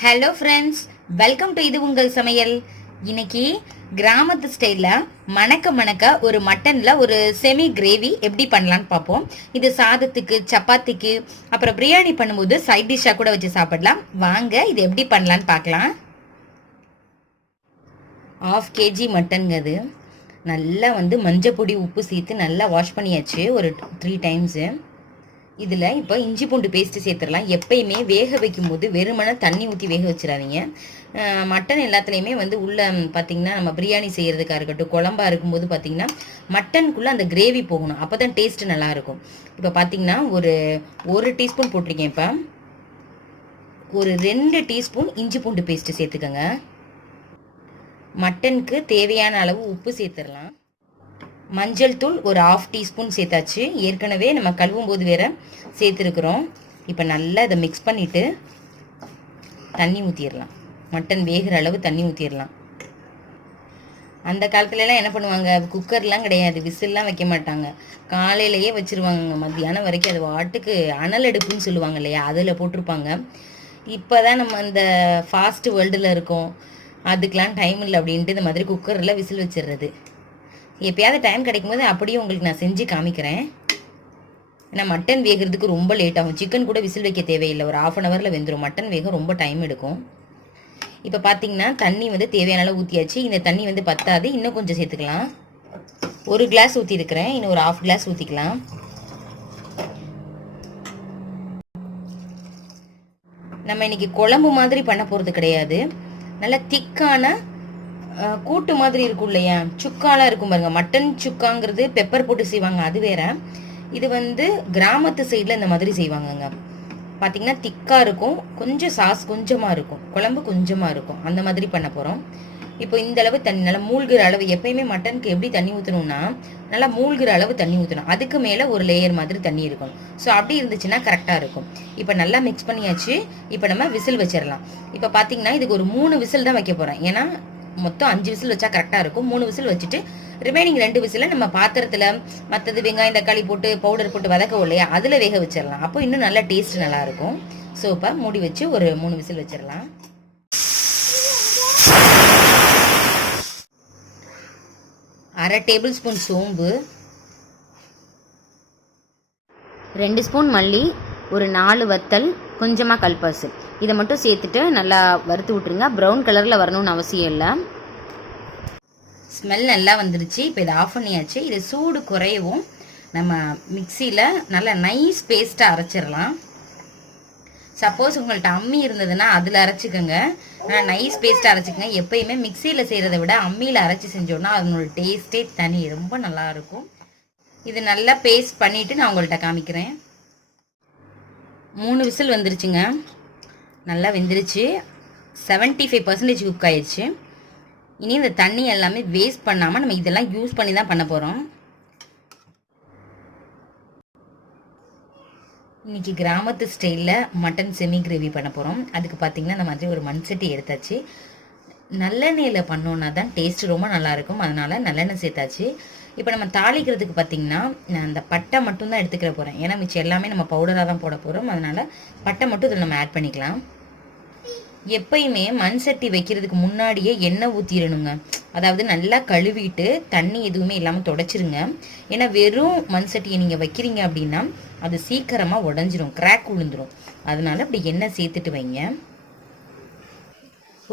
Hello friends welcome to இது உங்கள் சமையல். இன்னைக்கு கிராமத்து ஸ்டைலில் மணக்க மணக்க ஒரு மட்டனில் ஒரு செமி கிரேவி எப்படி பண்ணலான்னு பார்ப்போம். இது சாதத்துக்கு சப்பாத்திக்கு அப்புறம் பிரியாணி பண்ணும்போது சைட் டிஷ்ஷாக கூட வச்சு சாப்பிடலாம். வாங்க இது எப்படி பண்ணலான்னு பார்க்கலாம். ஆஃப் கேஜி மட்டன்கிறது நல்லா வந்து மஞ்சள் பொடி உப்பு சேர்த்து நல்லா வாஷ் பண்ணியாச்சு. ஒரு த்ரீ டைம்ஸு இதில் இப்போ இஞ்சி பூண்டு பேஸ்ட்டு சேர்த்துடலாம். எப்பயுமே வேக வைக்கும்போது வெறுமனே தண்ணி ஊற்றி வேக வச்சிடாதீங்க. மட்டன் எல்லாத்துலேயுமே வந்து உள்ளே பார்த்திங்கன்னா நம்ம பிரியாணி செய்கிறதுக்காக இருக்கட்டும் குழம்பா இருக்கும்போது பார்த்திங்கன்னா மட்டனுக்குள்ளே அந்த கிரேவி போகணும். அப்போ தான் டேஸ்ட்டு நல்லாயிருக்கும். இப்போ பார்த்திங்கன்னா ஒரு ஒரு டீஸ்பூன் போட்டிருக்கேன் இப்போ. ஒரு ரெண்டு டீஸ்பூன் இஞ்சி பூண்டு பேஸ்ட்டு சேர்த்துக்கோங்க. மட்டனுக்கு தேவையான அளவு உப்பு சேர்த்துடலாம். மஞ்சள் தூள் ஒரு ஆஃப் டீஸ்பூன் சேர்த்தாச்சு. ஏற்கனவே நம்ம கழுவும் போது வேற சேர்த்துருக்குறோம். இப்போ நல்லா இதை மிக்ஸ் பண்ணிவிட்டு தண்ணி ஊற்றிடலாம் மட்டன் வேகிற அளவு தண்ணி ஊற்றிடலாம் அந்த காலத்துலலாம் என்ன பண்ணுவாங்க? குக்கர்லாம் கிடையாது. விசில்லாம் வைக்க மாட்டாங்க. காலையிலேயே வச்சுருவாங்க. மத்தியானம் வரைக்கும் அது வாட்டுக்கு அனல் அடுப்புன்னு சொல்லுவாங்க இல்லையா? அதில் போட்டிருப்பாங்க. இப்போ தான் நம்ம அந்த ஃபாஸ்ட் வேர்ல்டில் இருக்கோம். அதுக்கெலாம் டைம் இல்லை அப்படின்ட்டு இந்த மாதிரி குக்கரில் விசில் வச்சிடுறது. எப்பயாவது டைம் கிடைக்கும் போது அப்படியே உங்களுக்கு நான் செஞ்சு காமிக்கிறேன். ஏன்னா மட்டன் வேகிறதுக்கு ரொம்ப லேட் ஆகும். சிக்கன் கூட விசில் வைக்க தேவையில்லை. ஒரு ஆஃப் அன் ஹவரில் வெந்துடும் மட்டன் வேக ரொம்ப டைம் எடுக்கும். இப்போ பார்த்தீங்கன்னா தண்ணி வந்து தேவையான அளவு ஊற்றியாச்சு இந்த தண்ணி வந்து பத்தாது. இன்னும் கொஞ்சம் சேர்த்துக்கலாம். ஒரு கிளாஸ் ஊற்றிருக்கிறேன் இன்னும் ஒரு ஆஃப் கிளாஸ் ஊற்றிக்கலாம் நம்ம இன்னைக்கு குழம்பு மாதிரி பண்ண போகிறது கிடையாது. நல்ல திக்கான கூட்டு மாதிரி இருக்கும் இல்லையா? சுக்காலாம் இருக்கும் பாருங்க. மட்டன் சுக்காங்கிறது பெப்பர் போட்டு செய்வாங்க. அது வேற. இது வந்து கிராமத்து சைடில் இந்த மாதிரி செய்வாங்கங்க. பார்த்தீங்கன்னா திக்காக இருக்கும். கொஞ்சம் சாஸ் கொஞ்சமாக இருக்கும். குழம்பு கொஞ்சமாக இருக்கும். அந்த மாதிரி பண்ண போகிறோம் இப்போ இந்த அளவு தண்ணி நல்லா மூழ்கிற அளவு. எப்பயுமே மட்டனுக்கு எப்படி தண்ணி ஊற்றணும்னா நல்லா மூழ்கிற அளவு தண்ணி ஊற்றணும் அதுக்கு மேலே ஒரு லேயர் மாதிரி தண்ணி இருக்கும். ஸோ அப்படி இருந்துச்சுன்னா கரெக்டாக இருக்கும். இப்போ நல்லா மிக்ஸ் பண்ணியாச்சு. இப்போ நம்ம விசில் வச்சிடலாம். இப்போ பார்த்தீங்கன்னா இதுக்கு ஒரு மூணு விசில் தான் வைக்க போகிறேன் ஏன்னா மொத்தம் அஞ்சு விசில் வச்சா கரெக்டாக இருக்கும். மூணு விசில் வச்சுட்டு ரிமைனிங் ரெண்டு விசில நம்ம பாத்திரத்தில் மற்றது வெங்காயம் தக்காளி போட்டு பவுடர் போட்டு வதக்கவும் இல்லையா? அதில் வேக வச்சிடலாம். அப்போ இன்னும் நல்லா டேஸ்ட் நல்லா இருக்கும். ஸோ இப்போ மூடி வச்சு ஒரு மூணு விசில் வச்சிடலாம். அரை டேபிள் ஸ்பூன் சோம்பு. ரெண்டு ஸ்பூன் மல்லி ஒரு நாலு வத்தல் கொஞ்சமாக கல்பாசு. இதை மட்டும் சேர்த்துட்டு நல்லா வறுத்து விட்ருங்க ப்ரௌன் கலரில் வரணும்னு அவசியம் இல்லை. ஸ்மெல் நல்லா வந்துருச்சு. இப்போ இதை ஆஃப் பண்ணியாச்சு. இது சூடு குறையவும் நம்ம மிக்சியில் நல்லா நைஸ் பேஸ்ட்டாக அரைச்சிடலாம். சப்போஸ் உங்கள்கிட்ட அம்மி இருந்ததுன்னா அதில் அரைச்சிக்கோங்க. ஆனால் நைஸ் பேஸ்ட்டாக அரைச்சிக்கங்க. எப்பயுமே மிக்சியில் செய்கிறத விட அம்மியில் அரைச்சி செஞ்சோன்னா அதனோட டேஸ்ட்டே தனி. ரொம்ப நல்லா இருக்கும். இது நல்லா பேஸ்ட் பண்ணிவிட்டு நான் உங்கள்கிட்ட காமிக்கிறேன். மூணு விசில் வந்துருச்சுங்க. நல்லா வெந்துருச்சு. 75% ஃபைவ் பர்சன்டேஜ் குக் ஆயிடுச்சு இனி இந்த தண்ணி எல்லாமே வேஸ்ட் பண்ணாமல் நம்ம இதெல்லாம் யூஸ் பண்ணி தான் பண்ண போகிறோம் இன்றைக்கி கிராமத்து ஸ்டைலில் மட்டன் செமி கிரேவி பண்ண போகிறோம் அதுக்கு பார்த்தீங்கன்னா இந்த மாதிரி ஒரு மண் சட்டி எடுத்தாச்சு. நல்லெண்ணெயில் பண்ணோன்னா தான் டேஸ்ட் ரொம்ப நல்லாயிருக்கும் அதனால் நல்லெண்ணெய் சேர்த்தாச்சு. இப்போ நம்ம தாளிக்கிறதுக்கு பார்த்தீங்கன்னா நான் அந்த பட்டை மட்டும் தான் எடுத்துக்கிற போகிறேன் ஏன்னா மிச்சம் எல்லாமே நம்ம பவுடராக தான் போட போகிறோம் அதனால் பட்டை மட்டும் இதில் நம்ம ஆட் பண்ணிக்கலாம். எப்பயுமே மண் சட்டி வைக்கிறதுக்கு முன்னாடியே எண்ணெய் ஊற்றிடணுங்க அதாவது நல்லா கழுவிட்டு தண்ணி எதுவுமே இல்லாமல் தொடச்சிருங்க. ஏன்னா வெறும் மண் சட்டியை நீங்கள் வைக்கிறீங்க அப்படின்னா அது சீக்கிரமாக உடஞ்சிரும் கிராக் விழுந்துரும் அதனால அப்படி எண்ணெய் சேர்த்துட்டு வைங்க.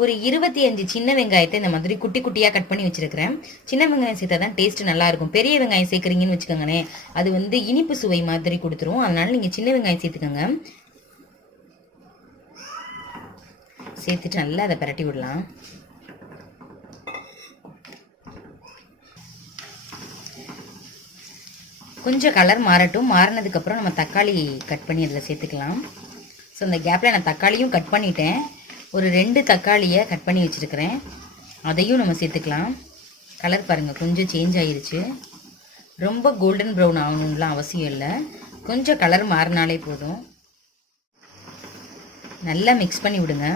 ஒரு இருபத்தி அஞ்சு சின்ன வெங்காயத்தை இந்த மாதிரி குட்டி குட்டியாக கட் பண்ணி வச்சிருக்கிறேன். சின்ன வெங்காயம் சேர்த்தா தான் டேஸ்ட் நல்லா இருக்கும். பெரிய வெங்காயம் சேர்க்குறீங்கன்னு வச்சுக்கோங்களேன். அது வந்து இனிப்பு சுவை மாதிரி கொடுத்துரும். அதனால நீங்கள் சின்ன வெங்காயம் சேர்த்துக்கோங்க. சேர்த்துட்டு நல்லா அதை பிரட்டி விடலாம். கொஞ்சம் கலர் மாறட்டும். மாறினதுக்கப்புறம் நம்ம தக்காளி கட் பண்ணி அதில் சேர்த்துக்கலாம். ஸோ இந்த கேப்பில் நான் தக்காளியும் கட் பண்ணிட்டேன். ஒரு ரெண்டு தக்காளியை கட் பண்ணி வச்சுருக்கிறேன். அதையும் நம்ம சேர்த்துக்கலாம். கலர் பாருங்கள் கொஞ்சம் சேஞ்ச் ஆயிருச்சு. ரொம்ப கோல்டன் ப்ரௌன் ஆகணும்லாம் அவசியம் இல்லை. கொஞ்சம் கலர் மாறினாலே போதும். நல்லா மிக்ஸ் பண்ணி விடுங்க.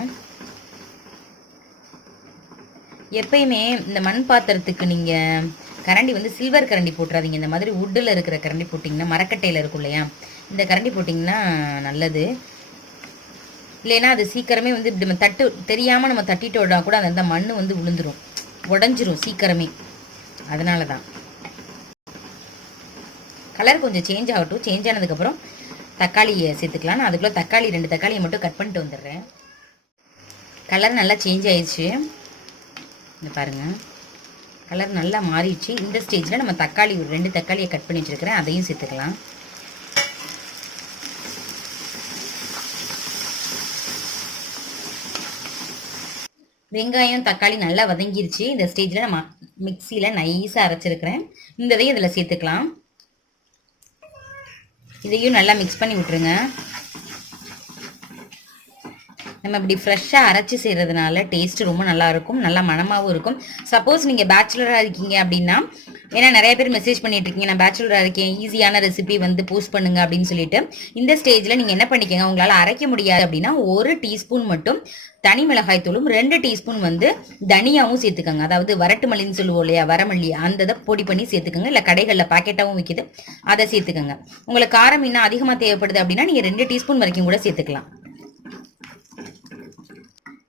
எப்பயுமே இந்த மண் பாத்திரத்துக்கு நீங்கள் கரண்டி வந்து சில்வர் கரண்டி போட்டுறாதீங்க. இந்த மாதிரி வுட்டில் இருக்கிற கரண்டி போட்டிங்கன்னா மரக்கட்டையில் இருக்கும் இல்லையா? இந்த கரண்டி போட்டிங்கன்னா நல்லது. இல்லைன்னா அது சீக்கிரமே வந்து நம்ம தட்டு தெரியாமல் நம்ம தட்டிட்டோம்னா கூட அந்த மண் வந்து விழுந்துடும் உடஞ்சிரும் சீக்கிரமே. அதனால தான் கலர் கொஞ்சம் சேஞ்ச் ஆகட்டும். சேஞ்ச் ஆனதுக்கப்புறம் தக்காளியை சேர்த்துக்கலாம். நான் அதுக்குள்ளே தக்காளி ரெண்டு தக்காளியை மட்டும் கட் பண்ணிட்டு வந்துடுறேன். கலர் நல்லா சேஞ்ச் ஆயிடுச்சு. இந்த பாருங்கள் கலர் நல்லா மாறிடுச்சு. இந்த ஸ்டேஜில் நம்ம தக்காளி ஒரு ரெண்டு தக்காளியை கட் பண்ணி வச்சுருக்கிறேன். அதையும் சேர்த்துக்கலாம். வெங்காயம் தக்காளி நல்லா வதங்கிருச்சு. இந்த ஸ்டேஜில் நம்ம மிக்சியில் நைஸாக அரைச்சிருக்கிறேன். இந்த இதையும் இதில் சேர்த்துக்கலாம். இதையும் நல்லா மிக்ஸ் பண்ணி விட்ருங்க நம்ம இப்படி ஃப்ரெஷ்ஷாக அரைச்சி செய்கிறதுனால டேஸ்ட் ரொம்ப நல்லா இருக்கும் நல்லா மனமாகவும் இருக்கும். சப்போஸ் நீங்கள் பேச்சுலராக இருக்கீங்க அப்படின்னா ஏன்னா நிறைய பேர் மெசேஜ் பண்ணிட்டு இருக்கீங்க நான் பேச்சுலராக இருக்கேன் ஈஸியான ரெசிபி வந்து போஸ்ட் பண்ணுங்க அப்படின்னு சொல்லிட்டு இந்த ஸ்டேஜில் நீங்கள் என்ன பண்ணிக்கோங்க? உங்களால் அரைக்க முடியாது அப்படின்னா ஒரு டீஸ்பூன் மட்டும் தனி மிளகாய் தூளும் ரெண்டு டீஸ்பூன் வந்து தனியாவும் சேர்த்துக்கோங்க. அதாவது வரட்டு மல்லின்னு சொல்லுவோம் இல்லையா வரமல்லி அந்த இதை பொடி பண்ணி சேர்த்துக்கோங்க. இல்லை கடைகளில் பாக்கெட்டாகவும் விற்கிது அதை சேர்த்துக்கோங்க. உங்களுக்கு காரம் இன்னும் அதிகமாக தேவைப்படுது அப்படின்னா நீங்கள் ரெண்டு டீஸ்பூன் வரைக்கும் கூட சேர்த்துக்கலாம்.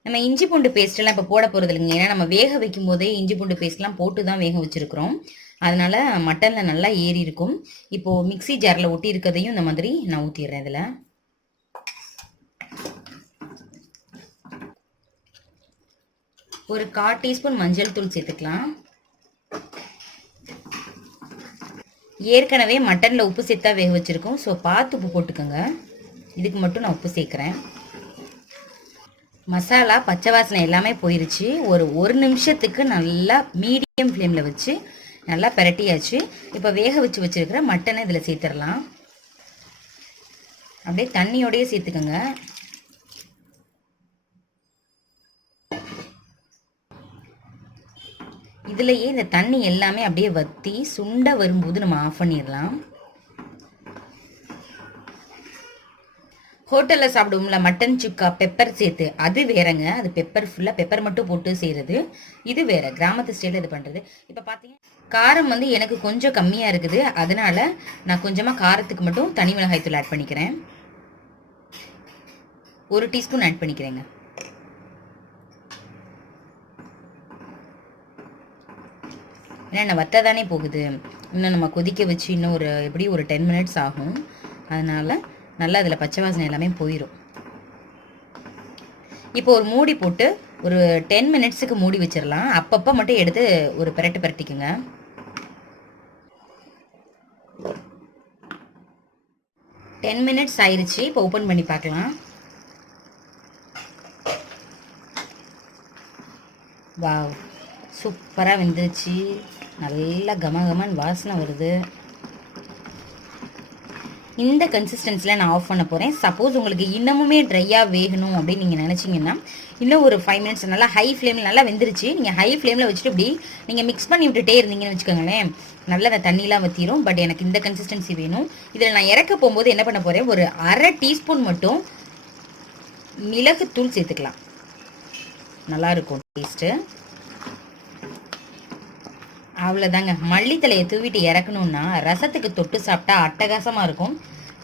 நம்ம இஞ்சி பூண்டு பேஸ்ட்டெல்லாம் இப்போ போட போகிறது இல்லைங்க. ஏன்னா நம்ம வேக வைக்கும் போதே இஞ்சி பூண்டு பேஸ்ட்லாம் போட்டு தான் வேக வச்சுருக்கிறோம். அதனால மட்டனில் நல்லா ஏறி இருக்கும். இப்போது மிக்சி ஜாரில் ஒட்டி இருக்கிறதையும் இந்த மாதிரி நான் ஊற்றிடுறேன் இதில். ஒரு கால் டீஸ்பூன் மஞ்சள் தூள் சேர்த்துக்கலாம். ஏற்கனவே மட்டனில் உப்பு சேர்த்தா வேக வச்சுருக்கோம். ஸோ பார்த்து உப்பு போட்டுக்கோங்க. இதுக்கு மட்டும் நான் உப்பு சேர்க்குறேன். மசாலா பச்சை வாசனை எல்லாமே போயிருச்சு. ஒரு ஒரு நிமிஷத்துக்கு நல்லா மீடியம் ஃப்ளேமில் வச்சு நல்லா பிரட்டியாச்சு. இப்போ வேக வச்சு வச்சுருக்கிற மட்டனை இதில் சேர்த்துடலாம். அப்படியே தண்ணியோடையே சேர்த்துக்கோங்க. இதுலேயே இந்த தண்ணி எல்லாமே அப்படியே வற்றி சுண்ட வரும்போது நம்ம ஆஃப் பண்ணிடலாம். ஹோட்டலில் சாப்பிடுவோம்ல மட்டன் சுக்கா பெப்பர் சேர்த்து. அது வேறங்க. அது பெப்பர் ஃபுல்லாக பெப்பர் மட்டும் போட்டு செய்கிறது இது வேற. கிராமத்து ஸ்டைலில் இது பண்ணுறது இப்போ பார்த்தீங்க காரம் வந்து எனக்கு கொஞ்சம் கம்மியாக இருக்குது. அதனால நான் கொஞ்சமாக காரத்துக்கு மட்டும் தனி மிளகாய் தூள் ஆட் பண்ணிக்கிறேன். ஒரு டீஸ்பூன் ஆட் பண்ணிக்கிறேங்க. ஏன்னா என்ன வத்த தானே போகுது. இன்னும் நம்ம கொதிக்க வச்சு இன்னும் ஒரு எப்படி ஒரு டென் மினிட்ஸ் ஆகும். அதனால் நல்லா அதில் பச்சை வாசனை எல்லாமே போயிடும் இப்போ ஒரு மூடி போட்டு ஒரு டென் மினிட்ஸுக்கு மூடி வச்சிடலாம் அப்பப்போ மட்டும் எடுத்து ஒரு பிரட்டு பிரட்டிக்குங்க. டென் மினிட்ஸ் ஆயிடுச்சு இப்போ ஓப்பன் பண்ணி பார்க்கலாம். வாவ். சூப்பராக வெந்துருச்சு. நல்லா கம கமன் வாசனை வருது. இந்த கன்சிஸ்டன்சியில் நான் ஆஃப் பண்ண போகிறேன் சப்போஸ் உங்களுக்கு இன்னமுமே ட்ரையாக வேகணும் அப்படின்னு நீங்கள் நினச்சிங்கன்னா இன்னும் ஒரு ஃபைவ் மினிட்ஸ் நல்லா ஹை ஃப்ளேமில் நல்லா வெந்துருச்சு. நீங்கள் ஹை ஃப்ளேமில் வச்சுட்டு இப்படி நீங்கள் மிக்ஸ் பண்ணி விட்டுட்டே இருந்தீங்கன்னு வச்சுக்கோங்களேன் நல்லா அந்த தண்ணிலாம் வற்றிரும் பட் எனக்கு இந்த கன்சிஸ்டன்சி வேணும். இதில் நான் இறக்க போகும்போது என்ன பண்ண போகிறேன் ஒரு அரை டீஸ்பூன் மட்டும் மிளகுத்தூள் சேர்த்துக்கலாம். நல்லாயிருக்கும் டேஸ்ட்டு அவ்வளோதாங்க மல்லித்தலையை தூவிட்டு இறக்கணும்னா ரசத்துக்கு தொட்டு சாப்பிட்டா அட்டகாசமாக இருக்கும்.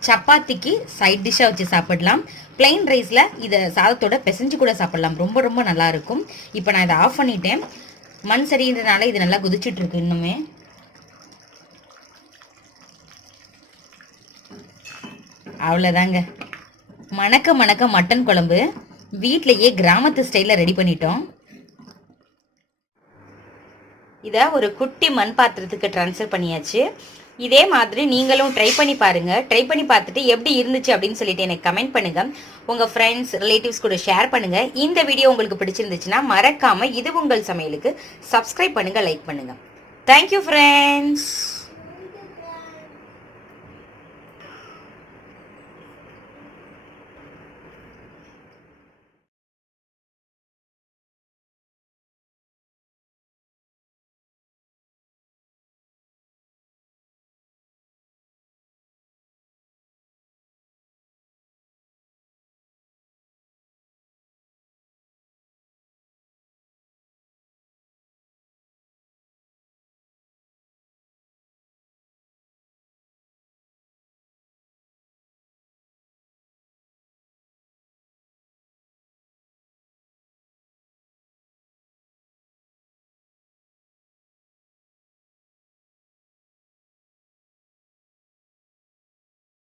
சப்பாத்திக்கு சைட் டிஷ்ஷாக வச்சு சாப்பிடலாம். பிளைன் ரைஸில் இதை சாதத்தோட பிசைஞ்சு கூட சாப்பிடலாம். ரொம்ப ரொம்ப நல்லா இருக்கும். இப்போ நான் இதை ஆஃப் பண்ணிட்டேன். மண் சரின்றனால இது நல்லா குதிச்சிட்டுருக்கு இன்னுமே. அவ்வளோதாங்க மணக்க மணக்க மட்டன் குழம்பு வீட்டிலையே கிராமத்து ஸ்டைலில் ரெடி பண்ணிட்டோம். இதை ஒரு குட்டி மண் பாத்திரத்துக்கு ட்ரான்ஸ்ஃபர் பண்ணியாச்சு. இதே மாதிரி நீங்களும் ட்ரை பண்ணி பாருங்க. ட்ரை பண்ணி பார்த்துட்டு எப்படி இருந்துச்சு அப்படின்னு சொல்லிட்டு எனக்கு கமெண்ட் பண்ணுங்க. உங்க ஃப்ரெண்ட்ஸ் ரிலேட்டிவ்ஸ் கூட ஷேர் பண்ணுங்க. இந்த வீடியோ உங்களுக்கு பிடிச்சிருந்துச்சுன்னா மறக்காம இது உங்கள் சமையலுக்கு சப்ஸ்கிரைப் பண்ணுங்க லைக் பண்ணுங்க. Thank you friends